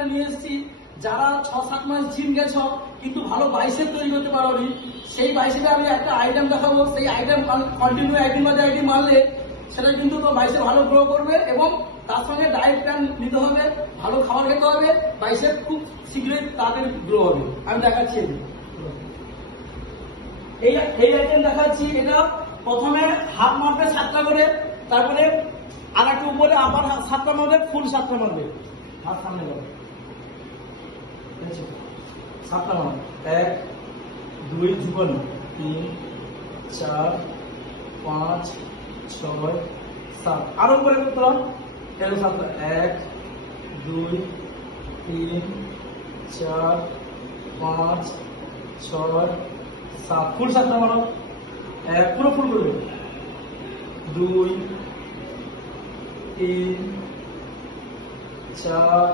সামনে নিয়ে এসেছি, যারা 6-7 মাস জিম গেছো কিন্তু ভালো বাইসেপ তৈরি করতে পারোনি, সেই বাইসেপে আমি একটা আইটেম দেখাবো। সেই আইটেম কন্টিনিউ একদিন বাদে একদিন মারলে সেটা কিন্তু তোমার বাইসেপ ভালো গ্রো করবে, এবং তার সঙ্গে ডায়েট প্ল্যান নিতে হবে, ভালো খাবার খেতে হবে, বাইসেপ খুব শীঘ্রই তাড়াতাড়ি গ্রো হবে। আমি দেখাচ্ছি এই আইটেম দেখাচ্ছি। এটা প্রথমে হাফ মারবে 7টা করে, তারপরে আর একটু উপরে আবার 7টা মারবে, ফুল 7টা মারবে। হাত সামনে যাবে, 7টা মারবে। 1 2 ঝুঁকানো, 3 4 5 6 7। আরো উপরে করলাম, 7টা। 1 2 3 4 5 6 7, ফুল 7টা মারো। পুরো ফুল করবে। 2 3 4